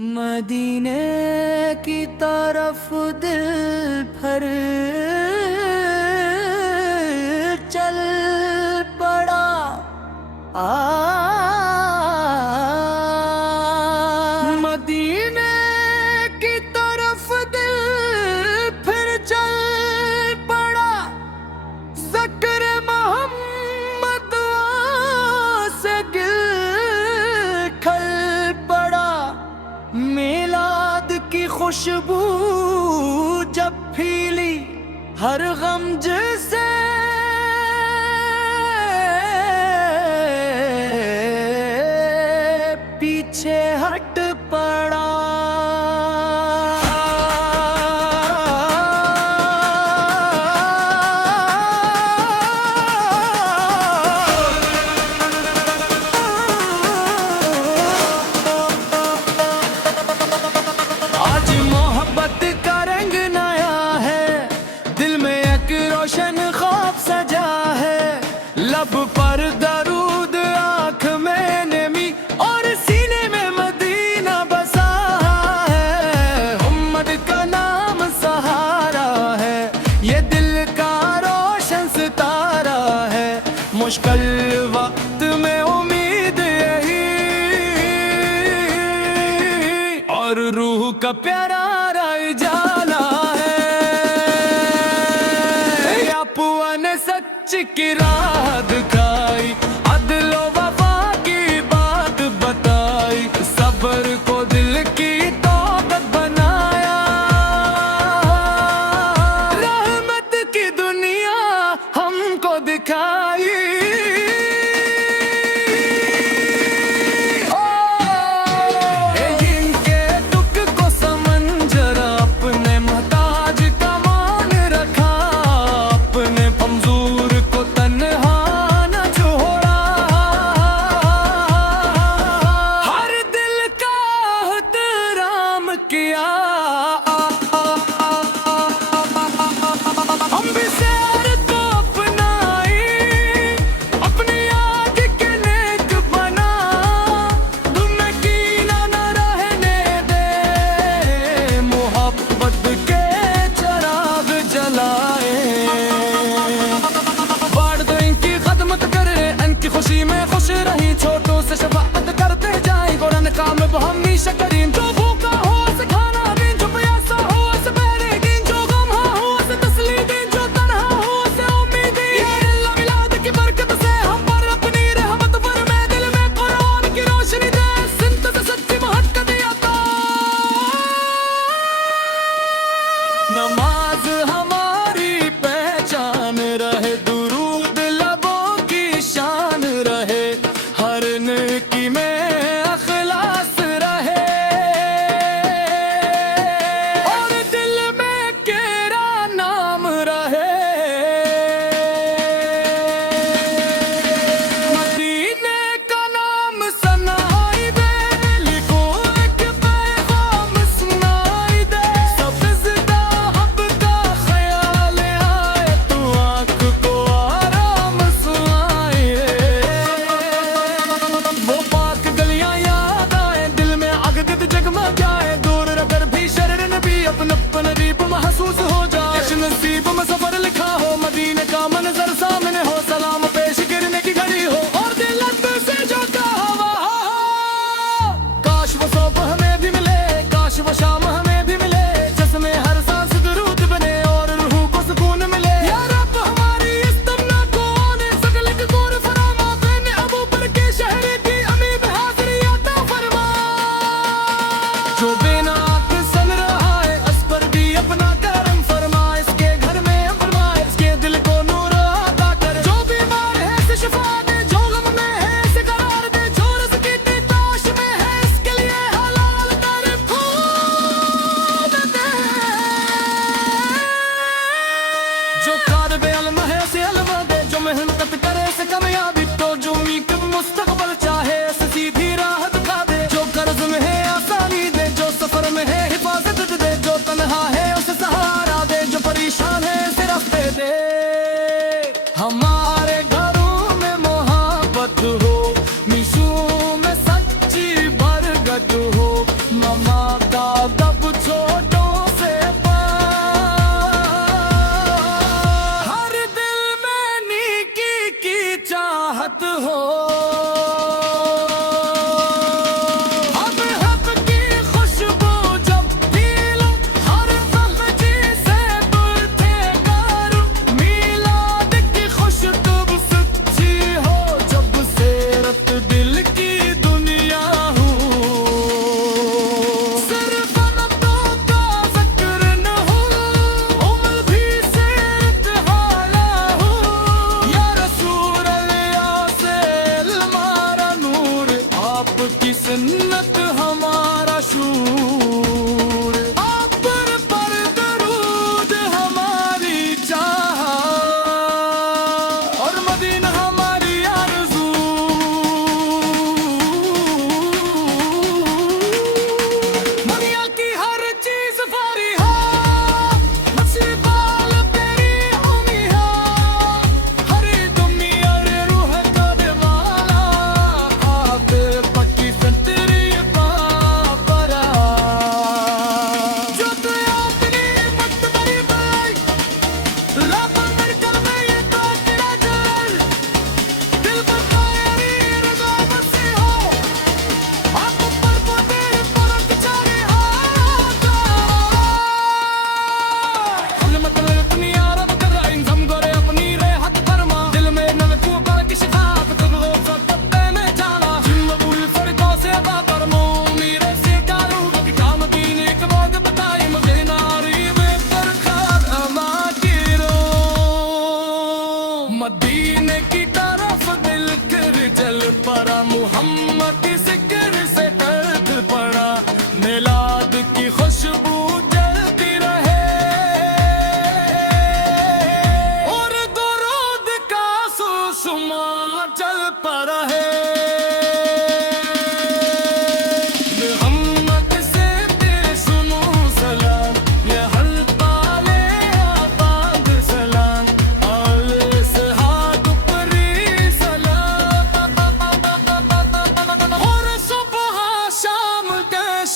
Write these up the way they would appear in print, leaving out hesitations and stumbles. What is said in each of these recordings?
मदीने की तरफ दिल भर चल पड़ा। मदीने की तरफ दिल फिर चल पड़ा। ज़िक्र मोहम्मद से गिल खल पड़ा। मिलाद की खुशबू जब फीली हर गम से पीछे हट पड़ा। आज मोहब्बत का रंग नया है, दिल में एक रोशन ख्वाब सजा है। लब पर दरूद, आँख में नेमी और सीने में मदीना बसा है। उम्मत का नाम सहारा है, ये दिल का रोशन सितारा है। मुश्किल वक्त में उम्मीद यही और रूह का प्यारा राय जाला है। अपुआ ने सच की राह दिखाई, अदलो वफा की बात बताई। सब्र को दिल की तौबत बनाया, रहमत की दुनिया हमको दिखाई। खुशी में खुश रही, छोटों से शफाअत करते जाए। कुरान काम हमेशा करीम, जो भूखा हो उसे खाना दें, जो प्यासा हो उसे बहरे दीन, जो गम हो उसे तसली दें, जो तन्हा हो उसे उम्मीद दें। या अल्लाह मिलाद की बरकत से हम पर अपनी रहमत फरमाए। दिल में कुरान की रोशनी दे, सिंत से सच्ची महक्कत अता। नमाज हमारी पहचान रहे, दुरूद लबों की शान रहे। हर नेकी में अखलास रहे,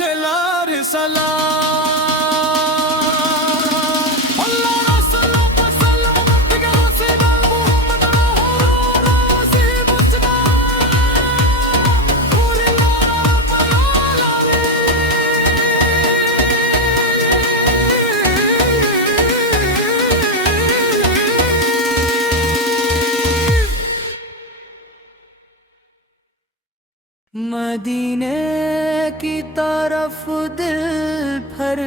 छेलार सलाम मदीने की तरफ दिल भर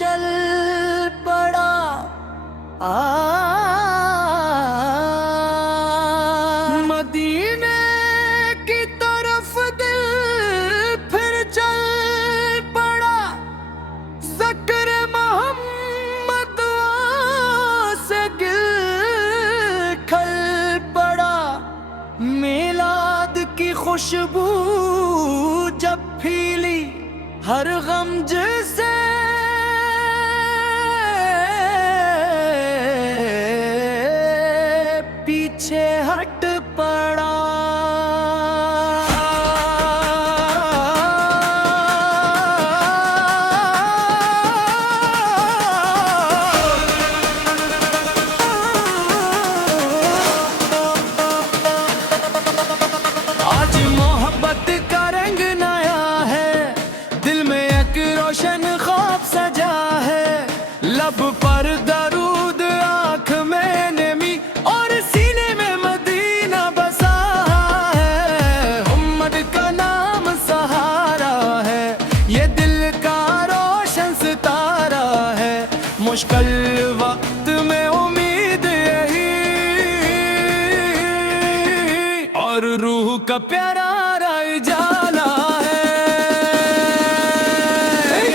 चल पड़ा मदीने की तरफ दिल फिर चल पड़ा ज़िक्र मोहम्मद से गिल खल पड़ा मिलाद की खुशबू जब फीली हर गम से पीछे हट पड़ा आज मोहब्बत का रंग नया है दिल में एक रोशन ख्वाब सजा है लब पर दरूद आँख में नेमी और सीने में मदीना बसा है उम्मत का नाम सहारा है ये दिल का रोशन सितारा है मुश्किल वक्त में उम्मीद यही और रूह का प्यारा जाला है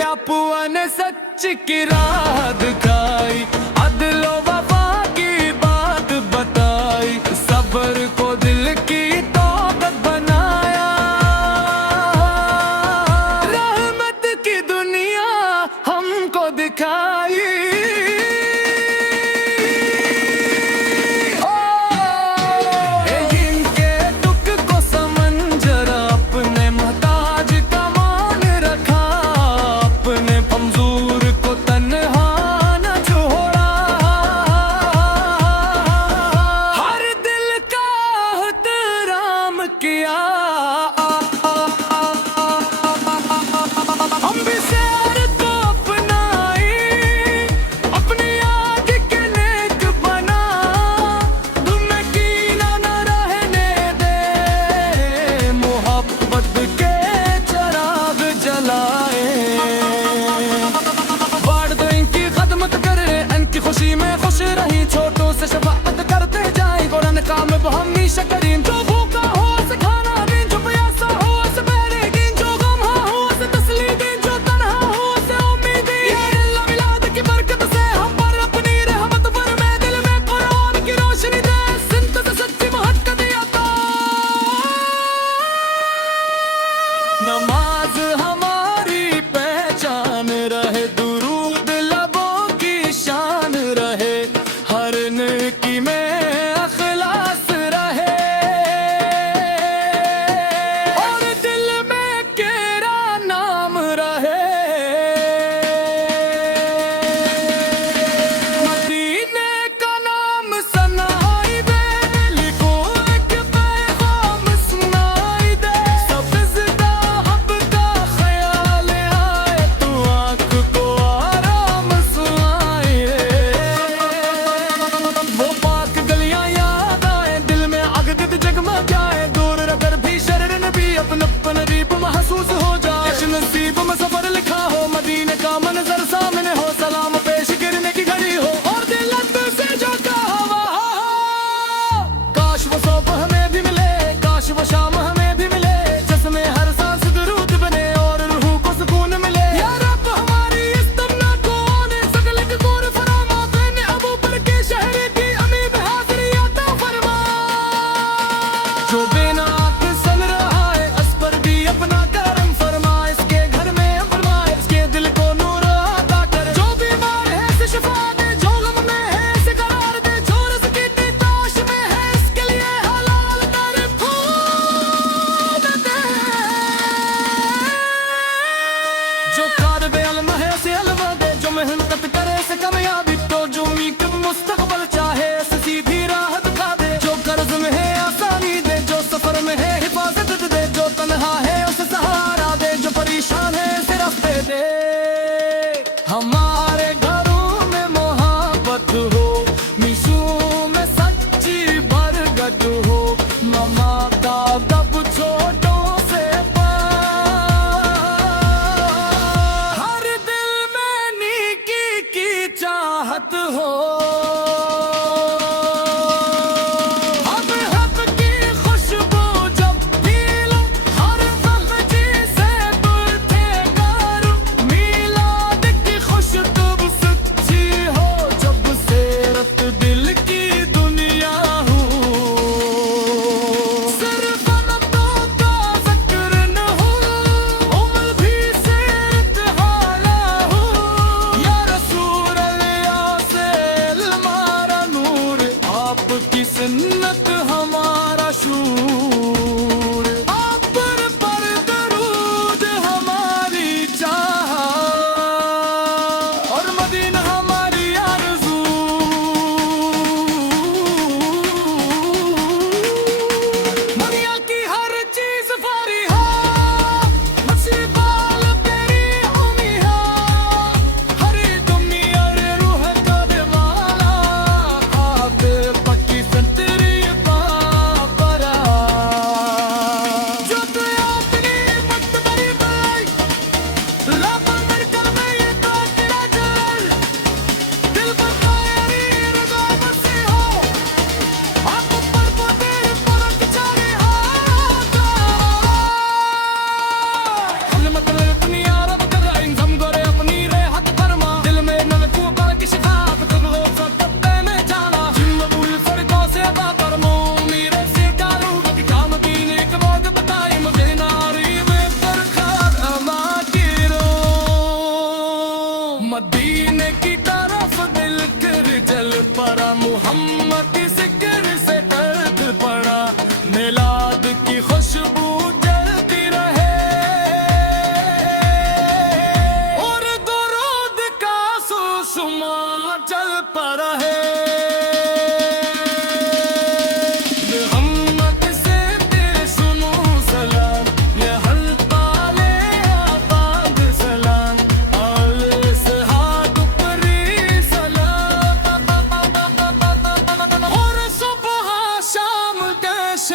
अपुआ ने सच की राह दिखाई अदलो वफा की बात बताई सब्र को दिल की तौबत बनाया रहमत की दुनिया हमको दिखाई खुशी में खुश रही छोटों से शफाअत करते जाए कुरान काम हमेशा करीम जो भूखा हो उसे खाना दे जो प्यासा हो उसे पहरे दे जो गम हो उसे तसल्ली दे जो तन्हा हो उसे उम्मीद दे या अल्लाह मिलाद की बरकत से हम पर अपनी रहमत फरमा दिल में कुरान की रोशनी दे सिंत से सच्ची मोहब्बत आता नमाज हमारी पहचान रहे दुरूद लबों की शान रहे हर नेकी में अखलास रहे और दिल में तेरा नाम रहे मदीने का नाम सनाई दे लिखो एक पैगाम सुनाई दे सब ज़िदा हब का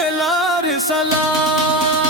çeler salam.